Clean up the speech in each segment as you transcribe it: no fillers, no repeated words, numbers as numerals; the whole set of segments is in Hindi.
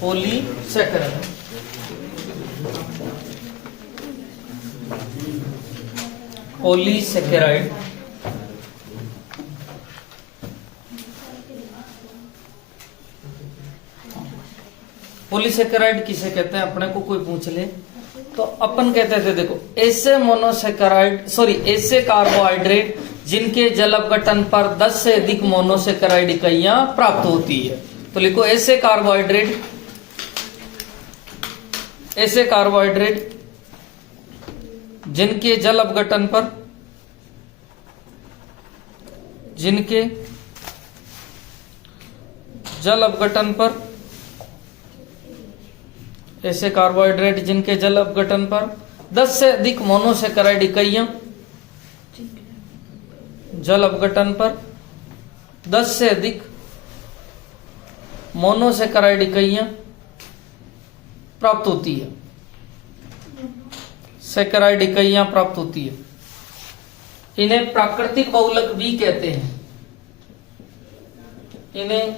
पॉलीसेकेराइड। पॉलीसेकेराइड पॉलीसेकेराइड किसे कहते हैं, अपने को कोई पूछ ले तो अपन कहते थे, देखो ऐसे मोनोसेकेराइड ऐसे कार्बोहाइड्रेट जिनके जल अपघटन पर 10 से अधिक मोनोसेकेराइड इकाइयां प्राप्त होती है। तो लिखो ऐसे कार्बोहाइड्रेट जिनके जल अपघटन पर ऐसे कार्बोहाइड्रेट जिनके जल अपघटन पर 10 से अधिक मोनोसेकेराइड इकाइयां जल अपघटन पर 10 से अधिक मोनोसेकेराइड इकाइयां प्राप्त होती है, सेकेराइड इकाइयां प्राप्त होती है। इन्हें प्राकृतिक बहुलक भी कहते हैं। इन्हें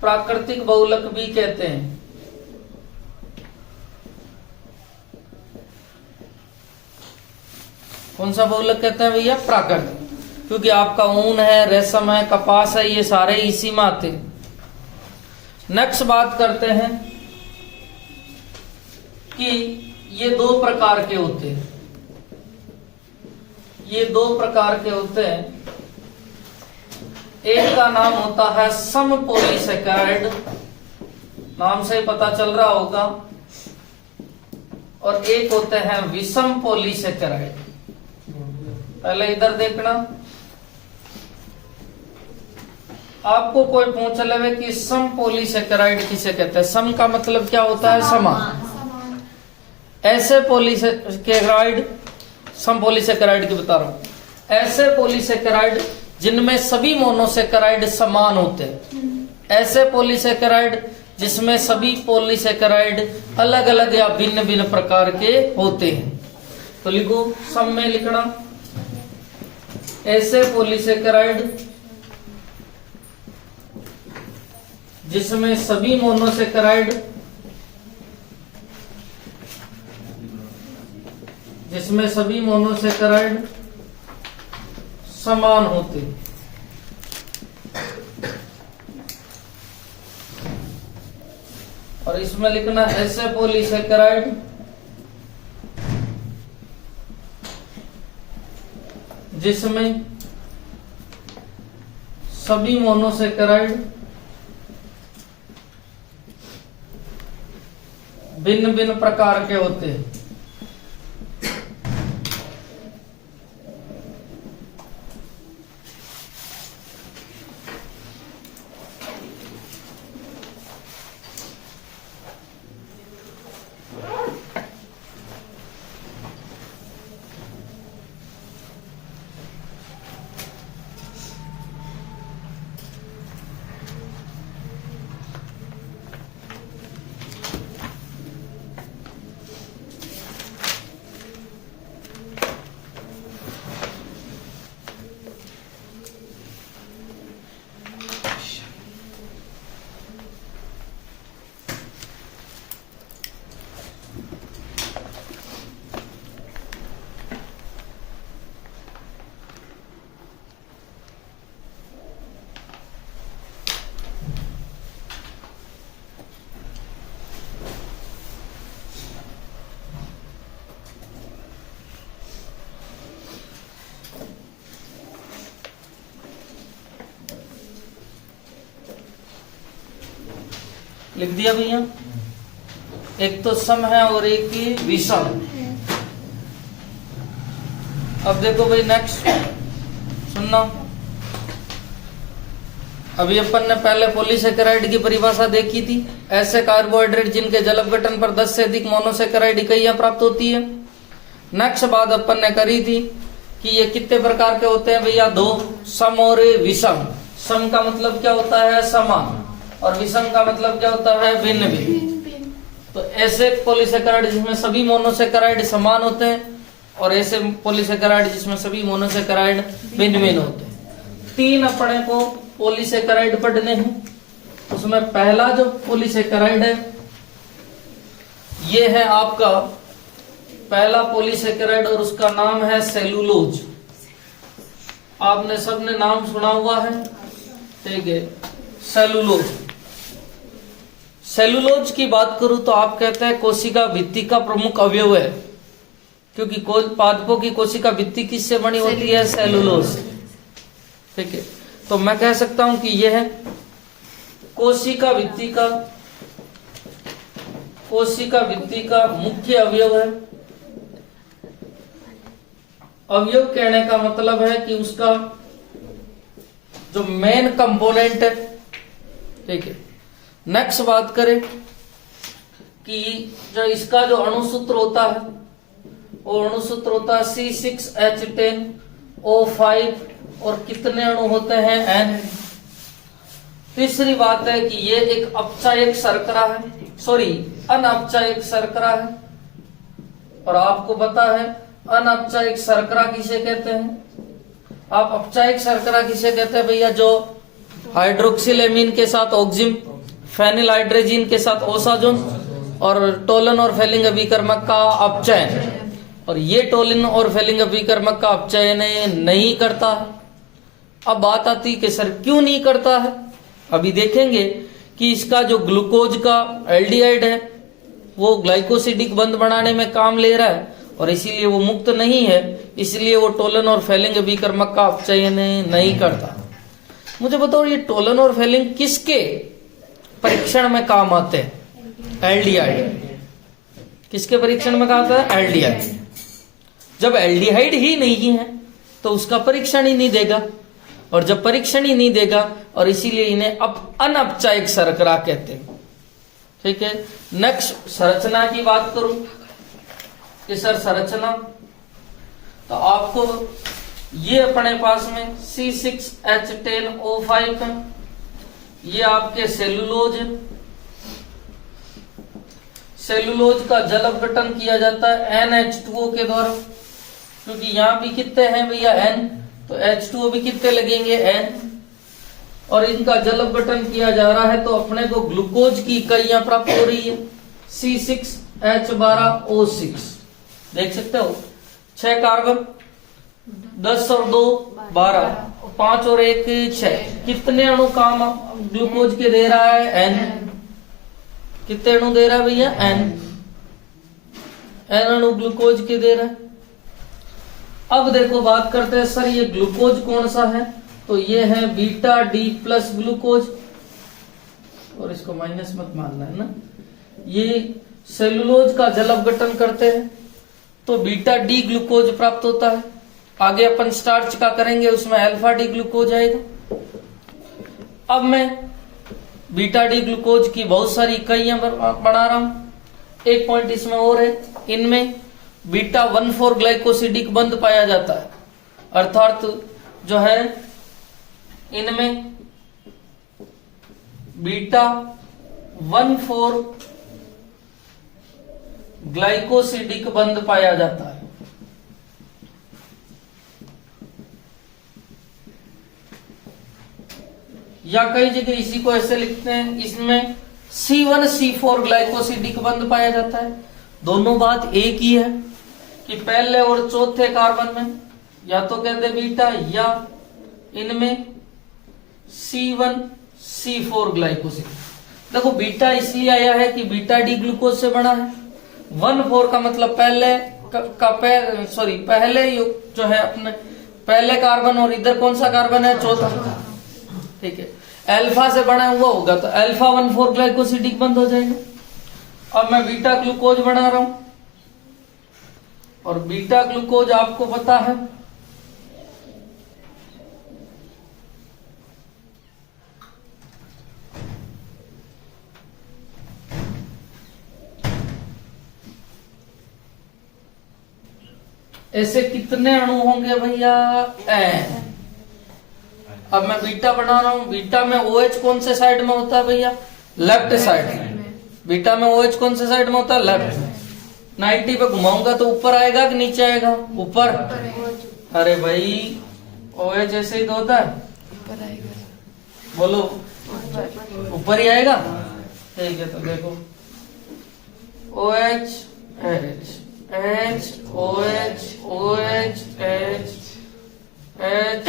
प्राकृतिक बहुलक भी कहते हैं। कौन सा बहुलक कहते हैं भैया? प्राकृतिक, क्योंकि आपका ऊन है, रेशम है, कपास है, ये सारे इसी में आते हैं। नेक्स्ट बात करते हैं कि ये दो प्रकार के होते हैं। ये दो प्रकार के होते हैं। एक का नाम होता है सम पॉलीसेकेराइड, नाम से ही पता चल रहा होगा, और एक होते हैं विषम पॉलीसेकेराइड। पहले इधर देखना, आपको कोई पूछ ले कि सम पॉलीसेकेराइड किसे कहते हैं। सम का मतलब क्या होता है? समान। ऐसे पॉलीसेकेराइड, सम पॉलीसेकेराइड की बता रहा हूं, ऐसे पॉलीसेकेराइड जिनमें सभी मोनोसेकेराइड समान होते हैं। ऐसे पॉलीसेकेराइड जिसमें सभी पॉलीसेकेराइड अलग अलग या भिन्न भिन्न प्रकार के होते हैं। तो लिखो, सम में लिखना, ऐसे पॉलीसेकेराइड जिसमें सभी मोनोसेकेराइड समान होते। और इसमें लिखना ऐसे पॉलीसेकेराइड जिसमें सभी मोनोसेकेराइड भिन्न भिन्न प्रकार के होते हैं। लिख दिया भैया। एक तो सम है और एक ही विषम। अब देखो भाई, नेक्स्ट सुनना। अभी अपन ने पहले पॉलीसेकेराइड की परिभाषा देखी थी, ऐसे कार्बोहाइड्रेट जिनके जल अपघटन पर 10 से अधिक मोनोसेकेराइड इकाइयां प्राप्त होती है। नेक्स्ट बात अपन ने करी थी कि ये कितने प्रकार के होते हैं भैया? दो, सम और विषम। सम का मतलब क्या होता है? समान, और विषम का मतलब क्या होता है? भिन्न भिन्न। तो ऐसे पॉलीसेकेराइड जिसमें सभी मोनोसेकेराइड समान होते हैं, और ऐसे पॉलीसेकेराइड जिसमें सभी मोनोसेकेराइड भिन्न भिन्न होते हैं। तीन अपने को पॉलीसेकेराइड पढ़ने हैं। उसमें पहला जो पॉलीसेकेराइड है ये है आपका पहला पॉलीसेकेराइड और उसका नाम है सेलुलोज। आपने सबने नाम सुना हुआ है, ठीक है, सेलुलोज। सेलुलोज की बात करूं तो आप कहते हैं कोशिका भित्ति का प्रमुख अवयव है, क्योंकि पादपों की कोशिका भित्ति किससे बनी होती है? सेलुलोज। ठीक है, तो मैं कह सकता हूं कि यह कोशिका भित्ति का मुख्य अवयव है। अवयव कहने का मतलब है कि उसका जो मेन कंपोनेंट है। ठीक है, नेक्स्ट बात करें कि जो इसका जो अणुसूत्र होता है वो अणुसूत्र होता है C6H10O5 और कितने अणु होते हैं? N। तीसरी बात है कि ये एक अपचायक शर्करा है, अनअपचायक शर्करा है। और आपको पता है अनअपचायक शर्करा किसे कहते हैं? आप अपचायक शर्करा किसे कहते हैं भैया? जो हाइड्रोक्सिलेमीन के साथ ऑक्जिम, फेनिल हाइड्रोजीन के साथ ओसाजोन और टोलन और फेलिंग अभिकर्मक का अपचयन। और ये टोलिन और फेलिंग अभिकर्मक का अपचयन नहीं करता है। अब बात आती कि सर क्यों नहीं करता है? अभी देखेंगे कि इसका जो ग्लूकोज का एल्डिहाइड है वो ग्लाइकोसिडिक बंध बनाने में काम ले रहा है और इसीलिए वो मुक्त नहीं है, इसलिए वो टोलन और फेलिंग अभिकर्मक का अपचयन नहीं करता। मुझे बताओ ये टोलन और फेलिंग किसके परीक्षण में काम आते हैं? एल्डिहाइड। किसके परीक्षण में काम आता है? एल्डिहाइड। जब एल्डिहाइड ही नहीं है तो उसका परीक्षण ही नहीं देगा, और जब परीक्षण ही नहीं देगा और इसीलिए इन्हें अनअपचायक शर्करा कहते हैं। ठीक है, नेक्स्ट संरचना की बात करूं कि सर संरचना, तो आपको ये अपने पास में C6H10O5 है, ये आपके सेलुलोज है। सेलुलोज का जल अपघटन किया जाता है NH2O के द्वारा, क्योंकि यहां भी कितने हैं भैया? N, तो H2O भी कितने लगेंगे? N। और इनका जल अपघटन किया जा रहा है तो अपने को ग्लूकोज की इकाइयां प्राप्त हो रही है C6H12O6। देख सकते हो, 6 कार्बन, 10 और 2 12, 5 और 1 6। कितने अणु काम ग्लूकोज के दे रहा है? N। कितने अणु दे रहा है भैया? N अणु ग्लूकोज के दे रहा है। अब देखो बात करते हैं सर ये ग्लूकोज कौन सा है? तो ये है बीटा D प्लस ग्लूकोज, और इसको माइनस मत मानना है ना। ये सेलुलोज का जल अपघटन करते हैं तो बीटा D ग्लूकोज प्राप्त होता है। आगे अपन स्टार्च का करेंगे, उसमें अल्फा D ग्लूकोज आएगा। अब मैं बीटा D ग्लूकोज की बहुत सारी इकाइयां बना रहा हूं। एक पॉइंट इसमें और है, इनमें बीटा 1,4 ग्लाइकोसिडिक बंध पाया जाता है, अर्थात जो है इनमें बीटा 1,4 ग्लाइकोसिडिक बंध पाया जाता है। या कई जगह इसी को ऐसे लिखते हैं, इसमें C1C4 ग्लाइकोसिडिक बंध पाया जाता है। दोनों बात एक ही है कि पहले और चौथे कार्बन में या तो कहते बीटा या इनमें C1C4 ग्लाइकोसिड। देखो बीटा इसलिए आया है कि बीटा D ग्लूकोज से बना है। 1,4 का मतलब पहले युग जो है अपने पहले कार्बन, और इधर कौन सा कार्बन है? चौथा। ठीक है, अल्फा से बना हुआ होगा तो अल्फा 1,4 ग्लाइकोसिडिक बंद हो जाएगा। अब मैं बीटा ग्लूकोज बना रहा हूं, और बीटा ग्लूकोज आपको पता है ऐसे कितने अणु होंगे भैया? N। अब मैं बीटा बना रहा हूं, बीटा में OH कौन से साइड में होता है भैया? Left side. बीटा में OH कौन से साइड में होता है? लेफ्ट। 90 पे घुमाऊंगा तो ऊपर आएगा कि नीचे आएगा? ऊपर। अरे भाई OH ऐसे ही तो होता है, बोलो ऊपर ही आएगा। ठीक है, तो देखो OH H H OH OH H H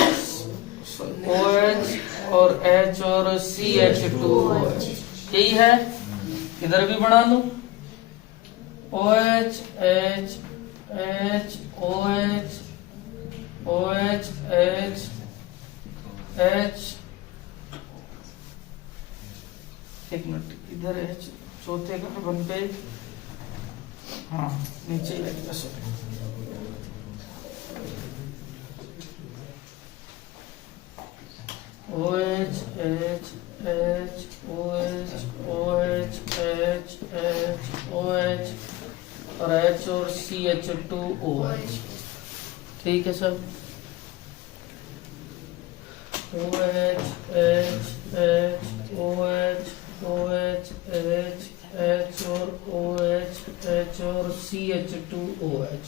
OH और H और CH2OH, यही है। इधर भी बना लूं OH H H OH OH H H, एक मिनट, इधर H चौथे कार्बन पे, हाँ नीचे ही लगेगा, sorry. OH H H OH OH H H OH और H और CH2OH, ठीक है sir. OH H H OH OH H H और OH H और CH2OH।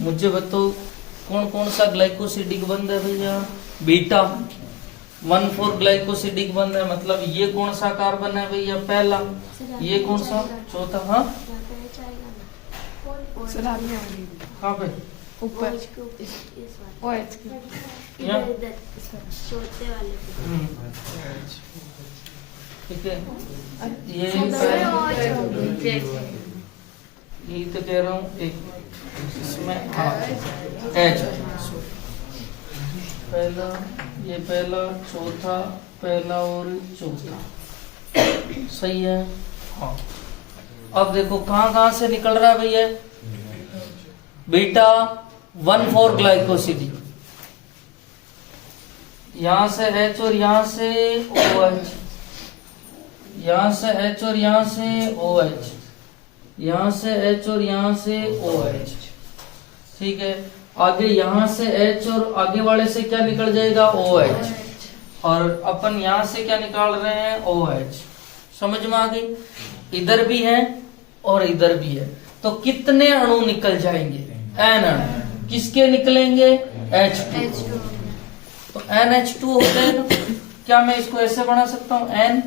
मुझे बताओ कौन कौन सा ग्लाइकोसिडिक बंध है भैया? बीटा 1,4 ग्लाइकोसिडिक बंध है, मतलब ये कौन सा कार्बन है भैया? पहला। ये कौन सा? चौथा। हाँ कहाँ पे? ऊपर ठीक है, ये तो कह रहा हूँ एक इसमें, हाँ H पहला, ये पहला, चौथा, पहला और चौथा, सही है। हाँ अब देखो कहाँ कहाँ से निकल रहा है भैया? बीटा 1,4 ग्लाइकोसिडिक, यहां से H और यहां से OH, यहां से H और यहां से OH, यहां से H और यहां से OH, ठीक है। आगे यहां से H और आगे वाले से क्या निकल जाएगा? OH, और अपन यहां से क्या निकाल रहे हैं? OH। समझ में आ गई? इधर भी है और इधर भी है, तो कितने अणु निकल जाएंगे? N अणु। किसके निकलेंगे? H2। तो NH2 हो जाएगा। क्या मैं इसको ऐसे बना सकता हूं? N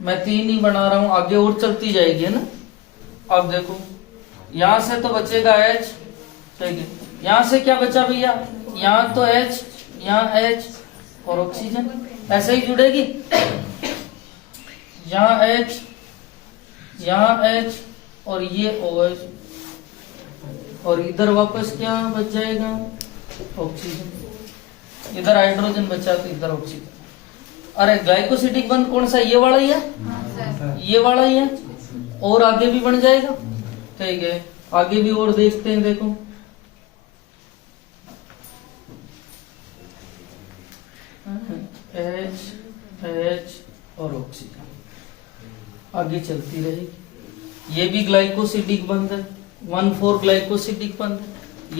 मैं 3 ही बना रहा हूं, आगे और चलती जाएगी, है ना। अब देखो यहां से तो बचेगा H, ठीक है। यहां से क्या बचा भैया? यहां तो H, यहां H और ऑक्सीजन ऐसे ही जुड़ेगी। यहां H, यहां H और ये OH, और इधर वापस क्या बच जाएगा? ऑक्सीजन। इधर हाइड्रोजन बचा तो इधर ऑक्सीजन। अरे ग्लाइकोसिडिक बंध कौन सा? ये वाला ही है, ये वाला ही है, और आगे भी बन जाएगा, ठीक है। आगे भी और देखते हैं, देखो H H और ऑक्सीजन आगे चलती रहेगी। ये भी ग्लाइकोसिडिक बंध है, 1,4 ग्लाइकोसिडिक बंध है।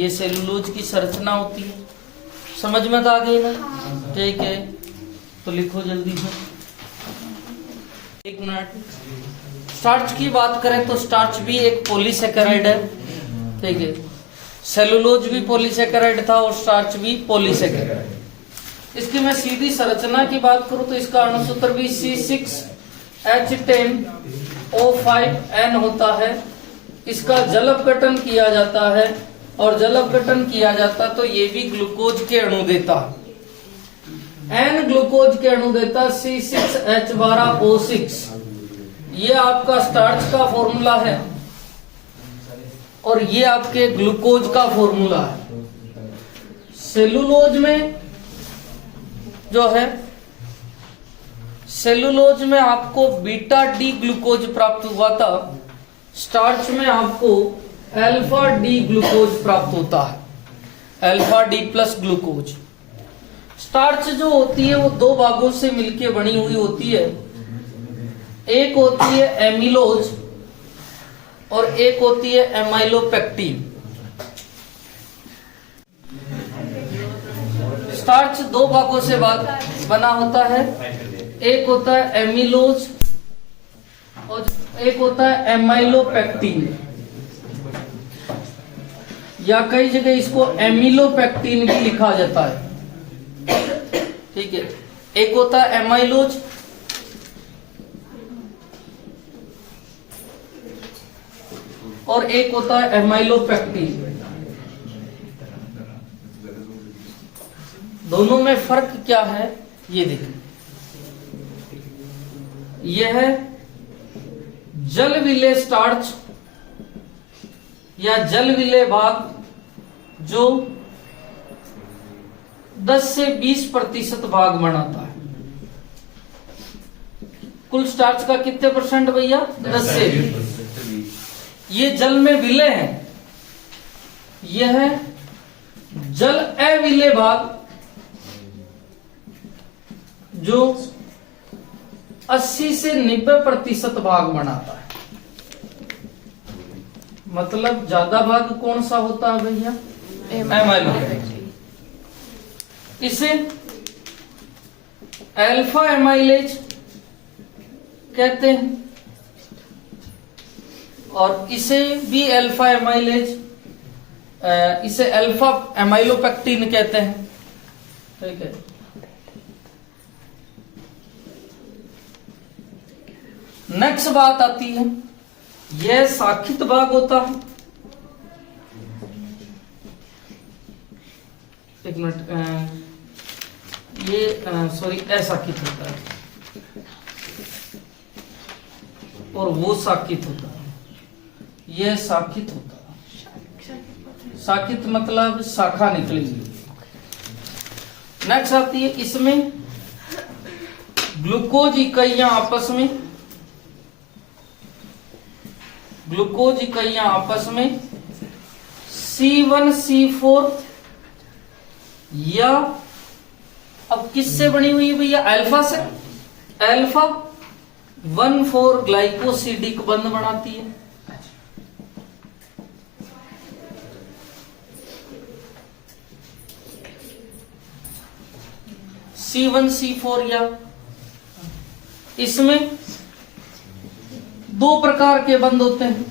ये सेलुलोज की संरचना होती है। समझ में तो आ गई ना? ठीक है, तो लिखो जल्दी से। एक मिनट। स्टार्च की बात करें तो स्टार्च भी एक पॉलीसेकेराइड है, ठीक है। सेलुलोज भी पॉलीसेकेराइड था और स्टार्च भी पॉलीसेकेराइड। इसकी मैं सीधी संरचना की बात करूं तो इसका अणुसूत्र भी C6H10O5N होता है। इसका जल अपघटन किया जाता है, और जल अपघटन किया जाता तो ये भी ग्लूकोज के अणु देता, N ग्लूकोज के अणु देता C6H12O6। ये आपका स्टार्च का फॉर्मूला है और ये आपके ग्लूकोज का फॉर्मूला है। सेलुलोज में जो है, सेलुलोज में आपको बीटा डी ग्लूकोज प्राप्त हुआ था, स्टार्च में आपको अल्फा डी ग्लूकोज प्राप्त होता है, alpha D plus glucose. Starch जो होती है वो 2 भागों से मिलकर बनी हुई होती है। एक होती है एमिलोज और एक होती है एमाइलोपेक्टिन। स्टार्च 2 भागों से बना होता है, एक होता है एमिलोज और एक होता है एमाइलोपेक्टिन, या कई जगह इसको एमिलोपेक्टिन भी लिखा जाता है। ठीक है, एक होता है एमाइलोज, और एक होता है एमाइलोपेक्टिन। दोनों में फर्क क्या है ये देखें। यह है जल विलेय स्टार्च या जल विलेय भाग जो 10 से 20% भाग बनाता है। कुल स्टार्च का कितने परसेंट भैया? 10 से 20। ये जल में विलेय है। यह है जल अविलेय भाग जो 80 से 90% भाग बनाता है। मतलब ज्यादा भाग कौन सा होता है भैया? एमाइलोपेक्टिन। इसे अल्फा एमाइलेज कहते हैं, और इसे भी अल्फा एमाइलेज, इसे अल्फा एमाइलोपेक्टिन कहते हैं। ठीक है, नेक्स्ट बात आती है, यह साखित भाग होता है। एक मिनट, ये सॉरी असाखित होता है और वो साखित होता है। यह साखित होता है। साखित मतलब शाखा निकली हुई। नेक्स्ट आती है, इसमें ग्लूकोज इकाइयां आपस में, ग्लूकोज इकाइयां आपस में C1C4 या अब किससे बनी हुई है भैया? अल्फा से। अल्फा 1,4 ग्लाइकोसिडिक बंध बनाती है। C1C4 या इसमें दो प्रकार के बंध होते हैं।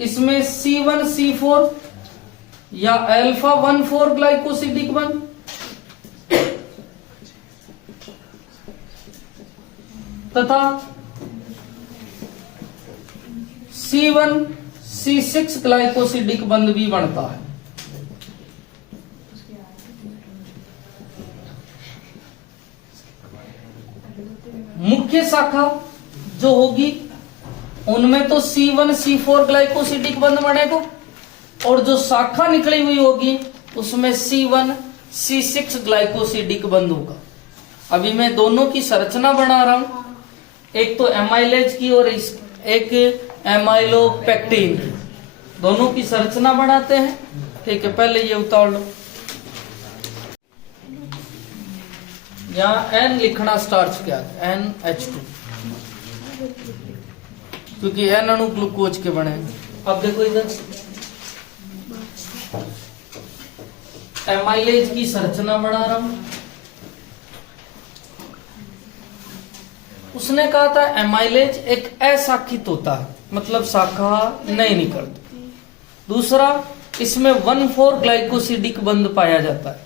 इसमें C1C4 या अल्फा 1,4 ग्लाइकोसिडिक बंध, तथा C1C6 ग्लाइकोसिडिक बंध भी बनता है। मुख्य शाखा जो होगी उनमें तो C1C4 ग्लाइकोसिडिक बंध बनेगा, और जो शाखा निकली हुई होगी उसमें C1C6 ग्लाइकोसिडिक बंध होगा। अभी मैं दोनों की संरचना बना रहा हूं, एक तो एमाइलेज की और एक एमाइलोपेक्टिन की। दोनों की संरचना बनाते हैं। ठीक है, पहले ये उतार लो। यहाँ N लिखना स्टार्च क्या है? NH2, क्योंकि N अणु ग्लूकोज के बने। अब देखो इधर एमाइलेज की संरचना बना रहा हूं। उसने कहा था एमाइलेज एक अशाखित होता है, मतलब शाखा नहीं निकलती। दूसरा, इसमें 1,4 ग्लाइकोसिडिक बंध पाया जाता है।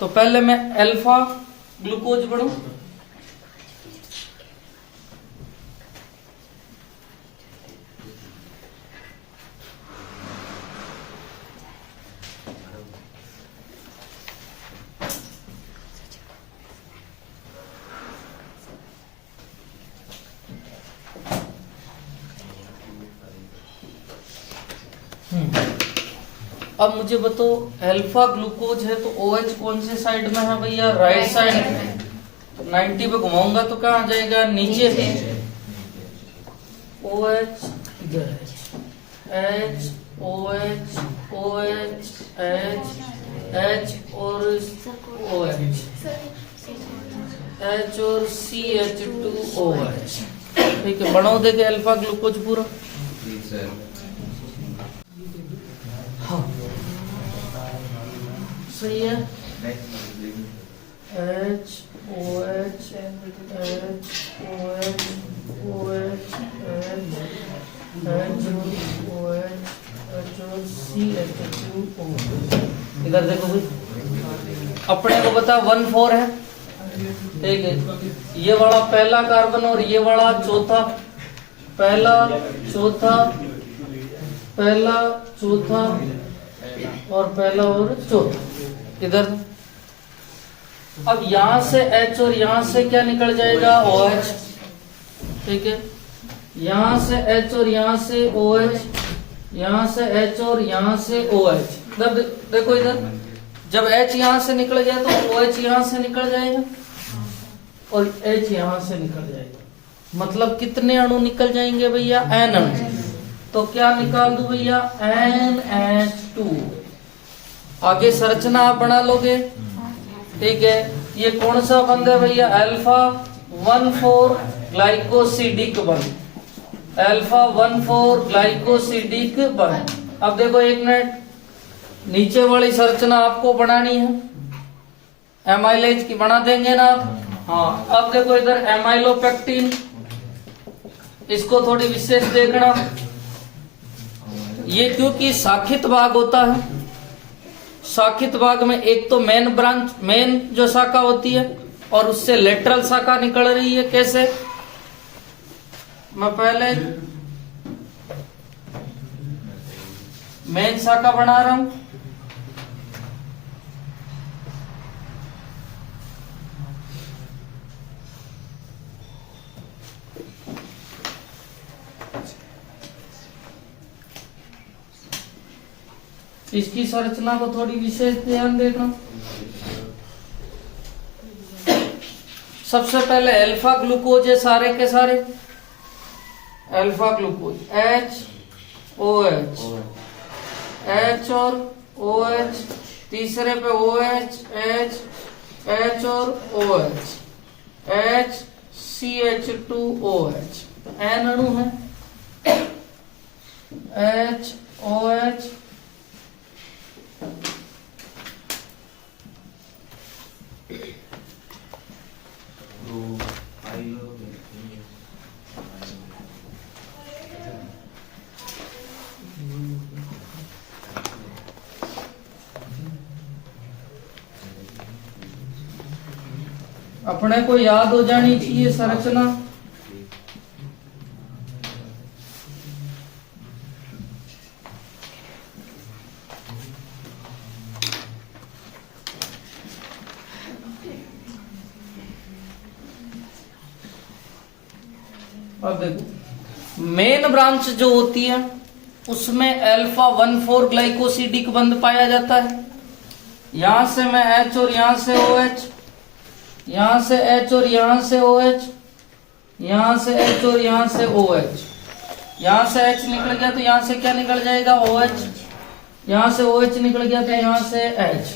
तो पहले मैं अल्फा ग्लूकोज बढ़ू, अब मुझे बताओ अल्फा ग्लूकोज है तो OH कौन से साइड में है भैया? राइट साइड में। तो 90 पे घुमाऊंगा तो कहाँ जाएगा? नीचे से। OH इधर है, H OH OH H H और OH, H और CH2OH। ठीक है, बनाओ देखे अल्फा ग्लूकोज पूरा। हाँ सही है। H OH H OH OH H OH CH2O। इधर देखो भाई, अपने को बता 1,4 है, ठीक है। ये वाला पहला कार्बन और ये वाला चौथा, पहला चौथा, पहला चौथा और पहला और चौथा। इधर अब यहां से H और यहां से क्या निकल जाएगा OH, ठीक है। यहां से H और यहां से OH, यहां से H और यहां से OH। देखो इधर, जब H यहां से निकल गया तो OH यहां से निकल जाएगा और H यहां से निकल जाएगा। मतलब कितने अणु निकल जाएंगे भैया? N अणु। तो क्या निकाल दूं भैया? NH2। आगे संरचना आप बना लोगे, ठीक है। ये कौन सा बंध है भैया? अल्फा 1,4 ग्लाइकोसिडिक बंध, अल्फा 1,4 ग्लाइकोसिडिक बंध। अब देखो एक मिनट, नीचे वाली संरचना आपको बनानी है, एमाइलेज की बना देंगे ना आप? हाँ। अब देखो इधर एमाइलोपेक्टिन, इसको थोड़ी विशेष देखना। ये क्योंकि शाखित भाग होता है, शाखित भाग में एक तो मेन ब्रांच, मेन जो शाखा होती है और उससे लेटरल शाखा निकल रही है। कैसे? मैं पहले मेन शाखा बना रहा हूं, इसकी संरचना को थोड़ी विशेष ध्यान देना। सबसे पहले अल्फा ग्लूकोज है सारे के सारे, अल्फा ग्लूकोज HOH, H और OH, तीसरे पे OH H और OH CH2OH। N अणु है, HOH अपने को याद हो जानी चाहिए संरचना। अब देखो मेन ब्रांच जो होती है उसमें अल्फा 1,4 ग्लाइकोसिडिक बंध पाया जाता है। यहां से मैं H और यहां से OH, यहां से H और यहां से OH, यहां से H और यहां से OH। यहां से H निकल गया तो यहां से क्या निकल जाएगा? OH। यहां से OH निकल गया तो यहां से H।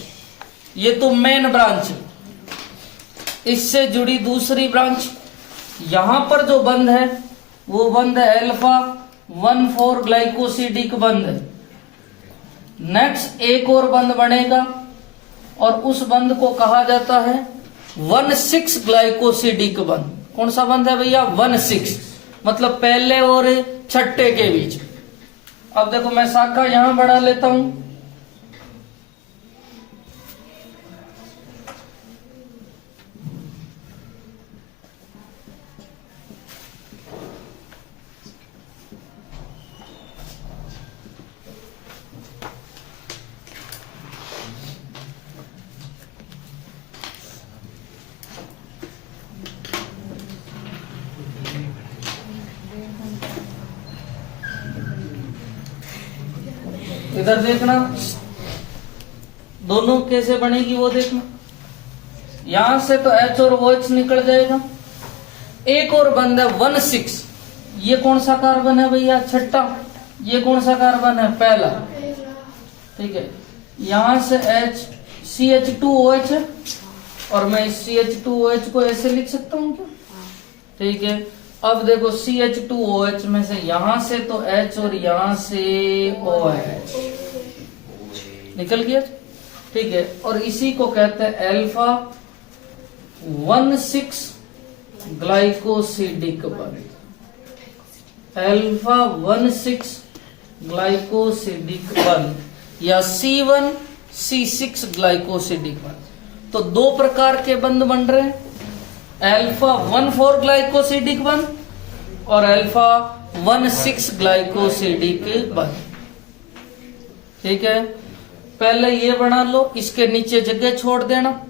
ये तो मेन ब्रांच। इससे जुड़ी दूसरी ब्रांच, यहां पर जो बंध है वो बंध है अल्फा 1,4 ग्लाइकोसिडिक बंध। नेक्स्ट एक और बंध बनेगा और उस बंध को कहा जाता है 1,6 ग्लाइकोसिडिक बंध। कौन सा बंध है भैया? 1,6, मतलब पहले और छठे के बीच। अब देखो मैं शाखा यहां बढ़ा लेता हूं, इधर देखना दोनों कैसे बनेगी वो देखना। यहां से तो H और OH निकल जाएगा। एक और बंद है 1,6, ये कौन सा कार्बन है भैया? छठा। ये कौन सा कार्बन है? पहला, ठीक है। यहां से H CH2OH है और मैं इस CH2OH को ऐसे लिख सकता हूं क्या? ठीक है। अब देखो CH2OH में से यहां से तो H और यहां से OH निकल गया, ठीक है। और इसी को कहते हैं अल्फा 1,6 ग्लाइकोसिडिक बंध, अल्फा 1,6 ग्लाइकोसिडिक बंध या C1C6 ग्लाइकोसिडिक बंध। तो दो प्रकार के बंध बन रहे हैं, अल्फा 1,4 ग्लाइकोसिडिक बंध और अल्फा 1,6 ग्लाइकोसिडिक बंध। ठीक है, पहले ये बना लो, इसके नीचे जगह छोड़ देना,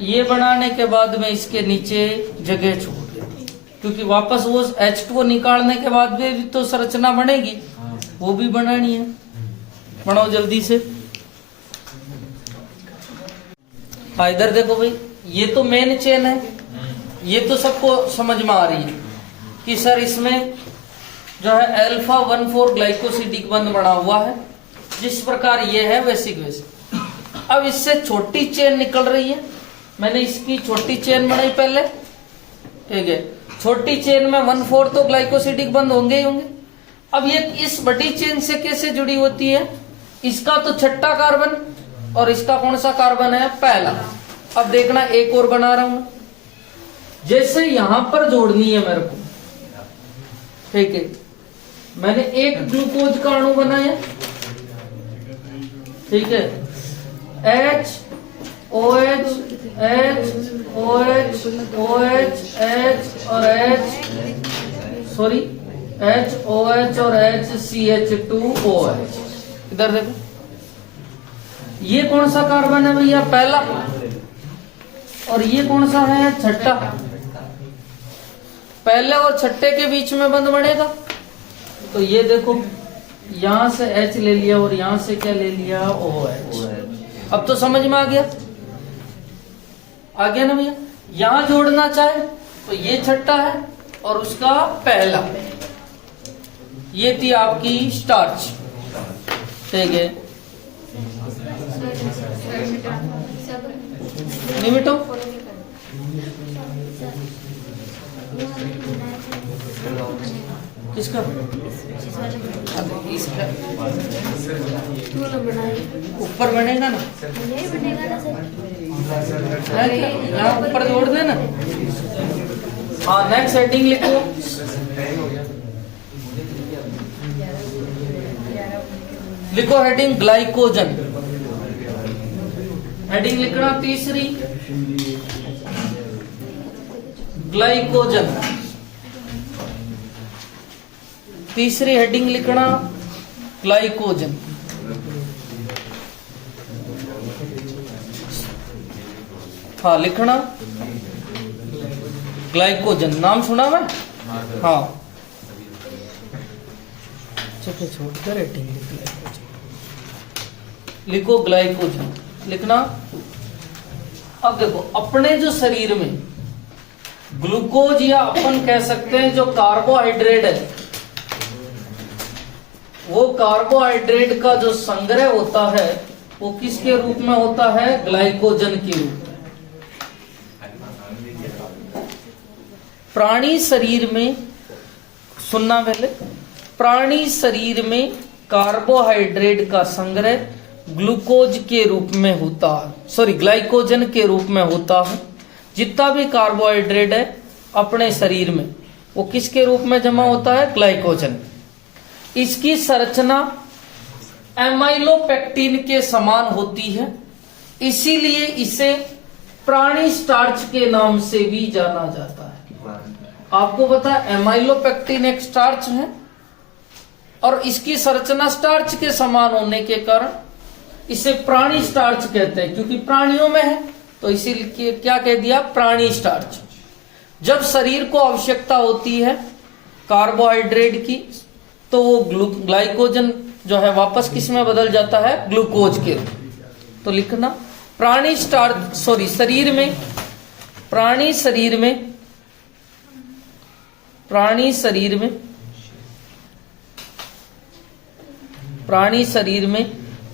ये बनाने के बाद में इसके नीचे जगह छोड़ देना, क्योंकि वापस वो H2O निकालने के बाद भी तो संरचना बनेगी, वो भी बनानी है। बनाओ जल्दी से। हाँ इधर देखो भाई, ये तो मेन चेन है, ये तो सबको समझ में आ रही है कि सर इसमें जो है अल्फा 1,4 ग्लाइकोसिडिक बंध बना हुआ है, जिस प्रकार ये है वैसी वैसे। अब इससे छोटी चेन निकल रही है, मैंने इसकी छोटी चेन बनाई पहले, ठीक है। छोटी चेन में 1,4 तो ग्लाइकोसिडिक बंध होंगे ही होंगे। अब ये इस बड़ी चेन से कैसे जुड़ी होती है, इसका तो छठा कार्बन और इसका कौन सा कार्बन है, पहला। अब देखना एक और बना रहा हूं, जैसे यहां पर जोड़नी है मेरे को, ठीक है। मैंने एक ग्लूकोज का अणु बनाया, ठीक है, H OH H OH OH H और H OH और HCH2OH। इधर देखो, ये कौन सा कार्बन है भैया, पहला, और ये कौन सा है, छठा। पहले और छठे के बीच में बंध बनेगा, तो ये देखो यहां से H ले लिया और यहां से क्या ले लिया, OH। अब तो समझ में आ गया ना भैया। यहां जोड़ना चाहे तो ये छठा है और उसका पहला, ये थी आपकी स्टार्च, ठीक है। निमिटो किसका, इसका ऊपर बनेगा ना, यहाँ ऊपर जोड़ देना। हाँ नेक्स्ट हेडिंग लिखो, लिखो हेडिंग ग्लाइकोजन। हेडिंग लिखना तीसरी, ग्लाइकोजन। तीसरी हेडिंग लिखना ग्लाइकोजन। हाँ लिखना ग्लाइकोजन, नाम सुना मैं, हाँ चलो छोड़कर हेडिंग लिखो ग्लाइकोजन लिखना। अब देखो अपने जो शरीर में ग्लूकोज या अपन कह सकते हैं जो कार्बोहाइड्रेट है, वो कार्बोहाइड्रेट का जो संग्रह होता है वो किसके रूप में होता है, ग्लाइकोजन के रूप में। प्राणी शरीर में, सुनना पहले, प्राणी शरीर में कार्बोहाइड्रेट का संग्रह ग्लूकोज के रूप में होता है, ग्लाइकोजन के रूप में होता है। जितना भी कार्बोहाइड्रेट है अपने शरीर में वो किसके रूप में जमा होता है, ग्लाइकोजन। इसकी संरचना एमाइलोपेक्टिन के समान होती है, इसीलिए इसे प्राणी स्टार्च के नाम से भी जाना जाता है। आपको पता है एमाइलोपेक्टिन एक स्टार्च है और इसकी संरचना स्टार्च के समान होने के कारण इसे प्राणी स्टार्च कहते हैं, क्योंकि प्राणियों में है तो इसीलिए क्या कह दिया, प्राणी स्टार्च। जब शरीर को आवश्यकता होती है कार्बोहाइड्रेट की तो वो ग्लाइकोजन जो है वापस किस में बदल जाता है, ग्लूकोज के। तो लिखना प्राणी स्टार्च, शरीर में, प्राणी शरीर में, प्राणी शरीर में, प्राणी शरीर में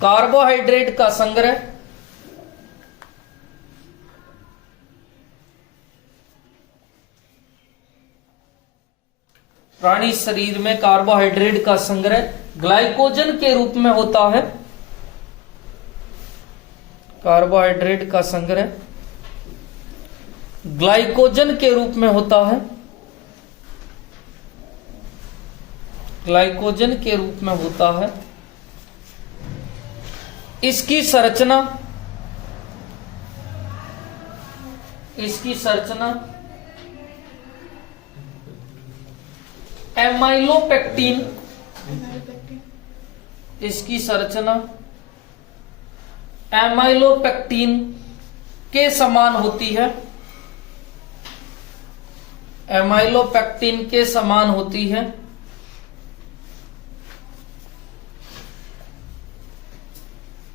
कार्बोहाइड्रेट का संग्रह प्राणी शरीर में कार्बोहाइड्रेट का संग्रह ग्लाइकोजन के रूप में होता है। कार्बोहाइड्रेट का संग्रह ग्लाइकोजन के रूप में होता है, ग्लाइकोजन के रूप में होता है। इसकी संरचना एमाइलोपेक्टिन, इसकी संरचना एमाइलोपेक्टिन के समान होती है, एमाइलोपेक्टिन के समान होती है।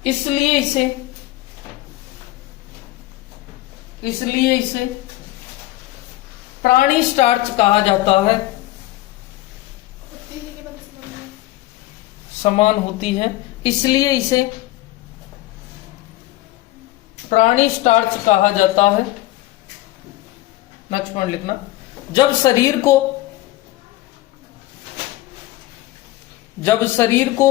इसलिए इसे प्राणी स्टार्च कहा जाता है। समान होती है, इसलिए इसे प्राणी स्टार्च कहा जाता है। नेक्स्ट पॉइंट लिखना, जब शरीर को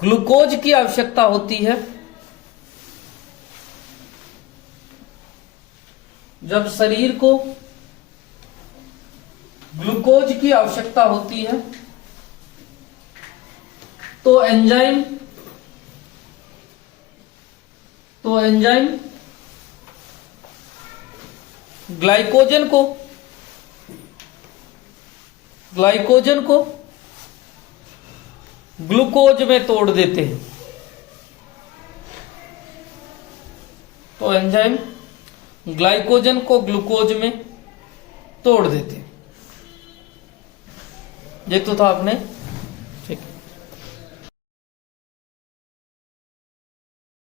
ग्लूकोज की आवश्यकता होती है, जब शरीर को ग्लूकोज की आवश्यकता होती है तो एंजाइम ग्लाइकोजन को ग्लूकोज में तोड़ देते हैं। तो एंजाइम ग्लाइकोजन को ग्लूकोज में तोड़ देते हैं। ये तो था आपने